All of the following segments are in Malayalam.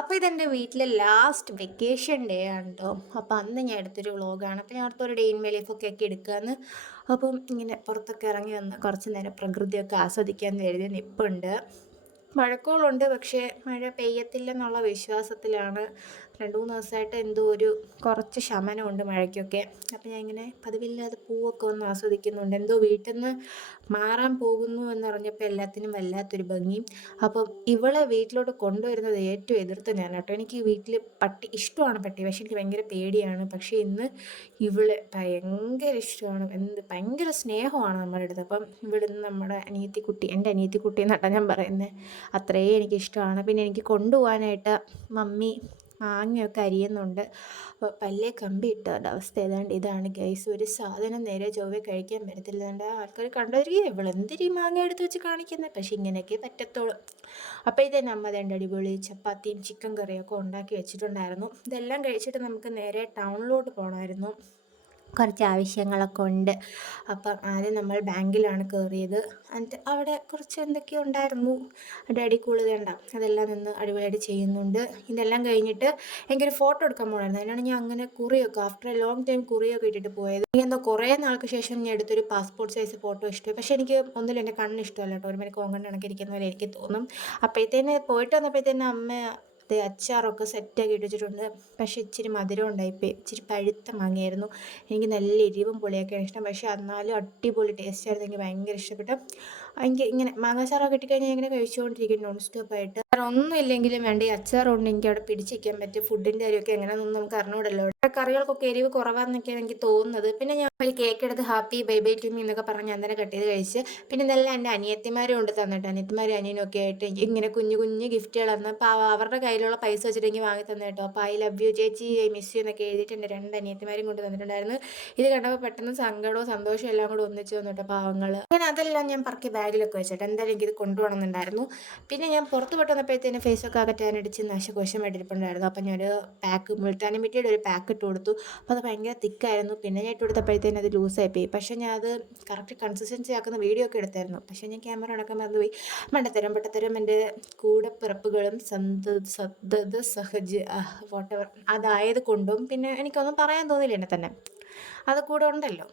അപ്പോൾ ഇതെൻ്റെ വീട്ടിലെ ലാസ്റ്റ് വെക്കേഷൻ ഡേ ആണ് കേട്ടോ. അപ്പോൾ അന്ന് ഞാൻ എടുത്തൊരു വ്ളോഗാണ്. അപ്പോൾ ഞാൻ അടുത്തൊരു ഡേ ഇൻ മൈ ലൈഫൊക്കെ ആക്കി എടുക്കാമെന്ന്. അപ്പം ഇങ്ങനെ പുറത്തൊക്കെ ഇറങ്ങി വന്ന് കുറച്ച് നേരം പ്രകൃതിയൊക്കെ ആസ്വദിക്കാമെന്ന് കരുതി നിൽപ്പുണ്ട്. മഴക്കോളുണ്ട്, പക്ഷേ മഴ പെയ്യത്തില്ലെന്നുള്ള വിശ്വാസത്തിലാണ്. 2-3 ദിവസമായിട്ട് എന്തോ ഒരു കുറച്ച് ശമനമുണ്ട് മഴയ്ക്കൊക്കെ. അപ്പോൾ ഞാൻ ഇങ്ങനെ പതിവില്ലാതെ പൂവൊക്കെ വന്ന് ആസ്വദിക്കുന്നുണ്ട്. എന്തോ വീട്ടിൽ നിന്ന് മാറാൻ പോകുന്നു എന്നറിഞ്ഞപ്പോൾ എല്ലാത്തിനും വല്ലാത്തൊരു ഭംഗി. അപ്പം ഇവളെ വീട്ടിലോട്ട് കൊണ്ടുവരുന്നത് ഏറ്റവും എതിർത്ത് ഞാൻ കേട്ടോ. എനിക്ക് വീട്ടിൽ പട്ടി ഇഷ്ടമാണ്, പട്ടി, പക്ഷേ എനിക്ക് ഭയങ്കര പേടിയാണ്. പക്ഷേ ഇന്ന് ഇവളെ ഭയങ്കര ഇഷ്ടമാണ്, ഭയങ്കര സ്നേഹമാണ് നമ്മുടെ അടുത്ത്. അപ്പം ഇവിടുന്ന് നമ്മുടെ അനിയത്തിക്കുട്ടി, എൻ്റെ അനിയത്തിക്കുട്ടി എന്നാട്ടാ ഞാൻ പറയുന്നത്, അത്രയും എനിക്കിഷ്ടമാണ്. പിന്നെ എനിക്ക് കൊണ്ടുപോകാനായിട്ട് മമ്മി മാങ്ങയൊക്കെ അരിയുന്നുണ്ട്. അപ്പോൾ പല്ലേ കമ്പി ഇട്ടവരുടെ അവസ്ഥ ഏതാണ്ട് ഇതാണ് ഗൈസ്. ഒരു സാധനം നേരെ ചൊവ്വേ കഴിക്കാൻ പറ്റത്തില്ല. എൻ്റെ ആൾക്കാർ കണ്ടുവരികയും ഇവളെന്തിരി മാങ്ങ എടുത്ത് വെച്ച് കാണിക്കുന്നത്, പക്ഷേ ഇങ്ങനെയൊക്കെ പറ്റത്തുള്ളൂ. അപ്പോൾ ഇതന്നെ അമ്മ രണ്ട് അടിപൊളി ചപ്പാത്തിയും ചിക്കൻ കറിയൊക്കെ ഉണ്ടാക്കി വെച്ചിട്ടുണ്ടായിരുന്നു. ഇതെല്ലാം കഴിച്ചിട്ട് നമുക്ക് നേരെ ടൗണിലോട്ട് പോകണമായിരുന്നു, കുറച്ച് ആവശ്യങ്ങളൊക്കെ ഉണ്ട്. അപ്പം ആദ്യം നമ്മൾ ബാങ്കിലാണ് കയറിയത്. എന്നിട്ട് അവിടെ കുറച്ച് എന്തൊക്കെയോ ഉണ്ടായിരുന്നു. ഡാഡി കൂള് വേണ്ട അതെല്ലാം നിന്ന് അടിപൊളിയായിട്ട് ചെയ്യുന്നുണ്ട്. ഇതെല്ലാം കഴിഞ്ഞിട്ട് എനിക്കൊരു ഫോട്ടോ എടുക്കാൻ പോകണമായിരുന്നു. അതിനാണ് ഞാൻ അങ്ങനെ കുറിയൊക്കെ ആഫ്റ്റർ എ ലോങ് ടൈം കുറിയൊക്കെ ഇട്ടിട്ട് പോയത്. എനിക്ക് എന്തോ കുറേ നാൾക്ക് ശേഷം ഞാൻ എടുത്തൊരു പാസ്പോർട്ട് സൈസ് ഫോട്ടോ ഇഷ്ടമായി. പക്ഷേ എനിക്ക് ഒന്നിലും എൻ്റെ കണ്ണ് ഇഷ്ടമല്ല കേട്ടോ. ഒരു മണി കോങ്കണ്ണ് കണക്കിരിക്കുന്ന പോലെ എനിക്ക് തോന്നും. അപ്പോഴത്തേന് പോയിട്ട് വന്നപ്പോഴത്തേന് അമ്മ അച്ചാറൊക്കെ സെറ്റാക്കി ഇട്ട് വെച്ചിട്ടുണ്ട്. പക്ഷേ ഇച്ചിരി മധുരം ഉണ്ടായിപ്പോയി. ഇച്ചിരി പഴുത്ത മാങ്ങയായിരുന്നു. എനിക്ക് നല്ല എരിവും പുളിയൊക്കെയാണ് ഇഷ്ടം, പക്ഷേ എന്നാലും അടിപൊളി ടേസ്റ്റ് ആയിരുന്നു. എനിക്ക് ഭയങ്കര ഇഷ്ടപ്പെട്ടു. എനിക്ക് ഇങ്ങനെ മാങ്ങാച്ചാറൊക്കെ കിട്ടിക്കഴിഞ്ഞാൽ ഇങ്ങനെ കഴിച്ചുകൊണ്ടിരിക്കും നോൺ സ്റ്റോപ്പായിട്ട്. വേറെ ഒന്നും ഇല്ലെങ്കിലും വേണ്ട, ഈ അച്ചാറുകൊണ്ട് എനിക്ക് അവിടെ പിടിച്ച് വയ്ക്കാൻ പറ്റും. ഫുഡിൻ്റെ കാര്യമൊക്കെ എങ്ങനെയാണെന്നൊന്നും നമുക്ക് അറിഞ്ഞൂടല്ലോ. കറികൾക്കൊക്കെ എരിവ് കുറവാണെന്നൊക്കെയാണ് എനിക്ക് തോന്നുന്നത്. പിന്നെ ഞാൻ ഒരു കേക്ക് എടുത്ത് happy bye bye to me എന്നൊക്കെ പറഞ്ഞ് ഞാൻ തന്നെ കട്ട് ചെയ്ത് കഴിച്ച്. പിന്നെ ഇതെല്ലാം എൻ്റെ അനിയത്തിമാരും കൊണ്ട് തന്നിട്ട്, അനിയത്തിമാരും അനിയനും ഒക്കെ ആയിട്ട് ഇങ്ങനെ കുഞ്ഞു കുഞ്ഞു ഗിഫ്റ്റുകൾ തന്ന്. അപ്പോൾ അവരുടെ കയ്യിലുള്ള പൈസ വെച്ചിട്ട് എനിക്ക് വാങ്ങി തന്നെ കേട്ടോ. അപ്പോൾ ഐ ലവ് യു ചേച്ചി, ഐ മിസ് യു എന്നൊക്കെ എഴുതിയിട്ട് എൻ്റെ 2 അനിയത്തിമാരും കൊണ്ട് തന്നിട്ടുണ്ടായിരുന്നു. ഇത് കണ്ടപ്പോൾ പെട്ടെന്ന് സങ്കടവും സന്തോഷവും എല്ലാം കൂടെ ഒന്നിച്ച് വന്നിട്ട് പാവങ്ങൾ. അങ്ങനെ അതെല്ലാം ഞാൻ പറക്കി ബാഗിലൊക്കെ വെച്ചിട്ട് എന്തായാലും എനിക്കിത് കൊണ്ടുപോകണമെന്നുണ്ടായിരുന്നു. പിന്നെ ഞാൻ പുറത്ത് പോയിട്ട് വന്നപ്പോഴത്തേന് ഫേസൊക്കെ അകറ്റാനടിച്ച് നാശകോശമായിട്ടിരിപ്പുണ്ടായിരുന്നു. അപ്പം ഞാനൊരു പാക്ക്, മുൾട്ടാനിമിറ്റിയുടെ ഒരു പാക്ക് ഇട്ട് കൊടുത്തു. അപ്പോൾ അത് ഭയങ്കര തിക്കായിരുന്നു. പിന്നെ ഞാൻ ഇട്ട് കൊടുത്തപ്പോഴത്തേന് അത് ലൂസായിപ്പോയി. പക്ഷേ ഞാൻ അത് കറക്റ്റ് കൺസിസ്റ്റൻസി ആക്കുന്ന വീഡിയോ ഒക്കെ എടുത്തായിരുന്നു. പക്ഷേ ഞാൻ ക്യാമറ അടക്കം മറന്നുപോയി. മണ്ടത്തരം എൻ്റെ കൂടെ പിറപ്പുകളും സന്തത സഹജ് വോട്ടെവർ അതായത് കൊണ്ടും പിന്നെ എനിക്കൊന്നും പറയാൻ തോന്നില്ല എന്നെ തന്നെ, അത് കൂടെ ഉണ്ടല്ലോ.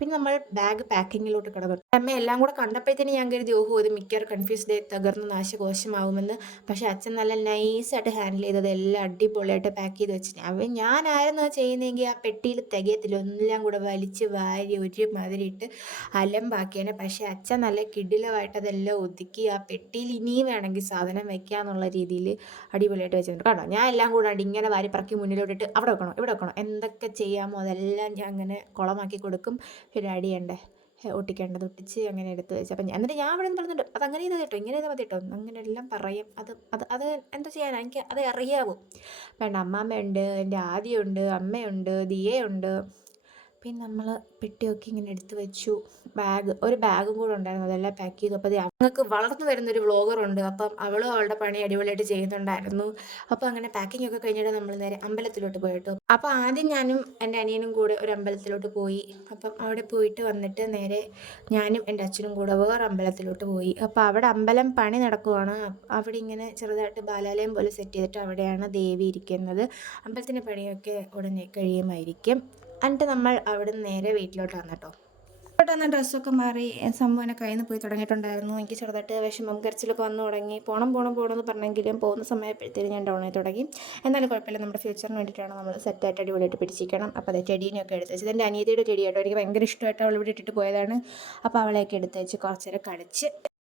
പിന്നെ നമ്മൾ ബാഗ് പാക്കിങ്ങിലോട്ട് കിടന്നു. അമ്മ എല്ലാം കൂടെ കണ്ടപ്പോഴത്തേന് ഞാൻ കരുതി ഓഹോ ഇത് മിക്കവാറും കൺഫ്യൂസ്ഡ് ആയി തകർന്ന് നാശകോശമാവുമെന്ന്. പക്ഷേ അച്ഛൻ നല്ല നൈസായിട്ട് ഹാൻഡിൽ ചെയ്തത്, എല്ലാം അടിപൊളിയായിട്ട് പാക്ക് ചെയ്ത് വെച്ചിട്ട്. ഞാനായിരുന്നു അത് ചെയ്യുന്നതെങ്കിൽ ആ പെട്ടിയിൽ തികയത്തില്ല, എല്ലാം കൂടെ വലിച്ച് വാരി ഒരുമാതിരി ഇട്ട് അലമ്പാക്കിയാണ്. പക്ഷേ അച്ഛൻ നല്ല കിടിലമായിട്ട് അതെല്ലാം ഒതുക്കി ആ പെട്ടിയിൽ ഇനിയും വേണമെങ്കിൽ സാധനം വയ്ക്കാമെന്നുള്ള രീതിയിൽ അടിപൊളിയായിട്ട് വെച്ചിട്ടുണ്ട് കേട്ടോ. ഞാൻ എല്ലാം കൂടെ ഇങ്ങനെ വാരി പറക്കി മുന്നിലോട്ടിട്ട് അവിടെ വെക്കണം ഇവിടെ വെക്കണം എന്തൊക്കെ ചെയ്യാമോ അതെല്ലാം ഞാൻ അങ്ങനെ കുളമാക്കി കൊടുക്കും. ഒരു അടിയുണ്ട് ഒട്ടിക്കേണ്ടത് ഒട്ടിച്ച് അങ്ങനെ എടുത്ത് വെച്ച്. അപ്പം എന്നിട്ട് ഞാൻ ഇവിടെ നിന്ന് പറഞ്ഞിട്ടുണ്ട് അതങ്ങനെ ചെയ്താൽ കേട്ടോ, ഇങ്ങനെ ചെയ്താൽ മതി കേട്ടോ, അങ്ങനെ എല്ലാം പറയും. അത് എന്താ ചെയ്യാനാണ്, എനിക്ക് അത് അറിയാവൂ. വേണ്ട, അമ്മാമ്മയുണ്ട്, എൻ്റെ ആദിയുണ്ട്, അമ്മയുണ്ട്, ദിയയുണ്ട്. പിന്നെ നമ്മൾ പെട്ടിയൊക്കെ ഇങ്ങനെ എടുത്ത് വെച്ചു. ഒരു ബാഗും കൂടെ ഉണ്ടായിരുന്നു, അതെല്ലാം പാക്ക് ചെയ്തു. അപ്പോൾ ഞങ്ങൾക്ക് വളർന്നു വരുന്നൊരു വ്ളോഗറുണ്ട്. അപ്പം അവളും അവളുടെ പണി അടിപൊളിയായിട്ട് ചെയ്യുന്നുണ്ടായിരുന്നു. അപ്പോൾ അങ്ങനെ പാക്കിംഗ് ഒക്കെ കഴിഞ്ഞിട്ട് നമ്മൾ നേരെ അമ്പലത്തിലോട്ട് പോയിട്ടു. അപ്പോൾ ആദ്യം ഞാനും എൻ്റെ അനിയനും കൂടെ ഒരു അമ്പലത്തിലോട്ട് പോയി. അപ്പം അവിടെ പോയിട്ട് വന്നിട്ട് നേരെ ഞാനും എൻ്റെ അച്ഛനും കൂടെ വേറെ അമ്പലത്തിലോട്ട് പോയി. അപ്പോൾ അവിടെ അമ്പലം പണി നടക്കുവാണ്. അവിടെ ഇങ്ങനെ ചെറുതായിട്ട് ബാലാലയം പോലെ സെറ്റ് ചെയ്തിട്ട് അവിടെയാണ് ദേവി ഇരിക്കുന്നത്. അമ്പലത്തിൻ്റെ പണിയൊക്കെ ഉടനെ കഴിയുമായിരിക്കും. എന്നിട്ട് നമ്മൾ അവിടെ നിന്ന് നേരെ വീട്ടിലോട്ട് വന്നിട്ടോ. വീട്ടിലോട്ട് വന്ന ഡ്രസ്സൊക്കെ മാറി സംഭവനെ കയ്യിൽ നിന്ന് പോയി തുടങ്ങിയിട്ടുണ്ടായിരുന്നു. എനിക്ക് ചെറുതായിട്ട് വിഷമം കരച്ചിലൊക്കെ വന്നു തുടങ്ങി. പോകണം എന്ന് പറഞ്ഞെങ്കിലും പോകുന്ന സമയപ്പോഴത്തേക്കും ഞാൻ ഡൗൺ ആയി തുടങ്ങി. എന്നാലും കുഴപ്പമില്ല, നമ്മുടെ ഫ്യൂച്ചറിന് വേണ്ടിയിട്ടാണ് നമ്മൾ സെറ്റായിട്ട് അടിപൊളിയായിട്ട് പിടിച്ചിരിക്കണം. അപ്പോൾ അത് ചെടീനെയൊക്കെ എടുത്ത് വെച്ചത് എൻ്റെ അനിയത്തിയുടെ ചെടി കേട്ടോ, എനിക്ക് ഭയങ്കര ഇഷ്ടമായിട്ട് അവൾ ഇവിടെ ഇട്ടിട്ട് പോയതാണ്. അപ്പോൾ അവളെയൊക്കെ എടുത്ത് വെച്ച് കുറച്ച് നേരം കളിച്ച്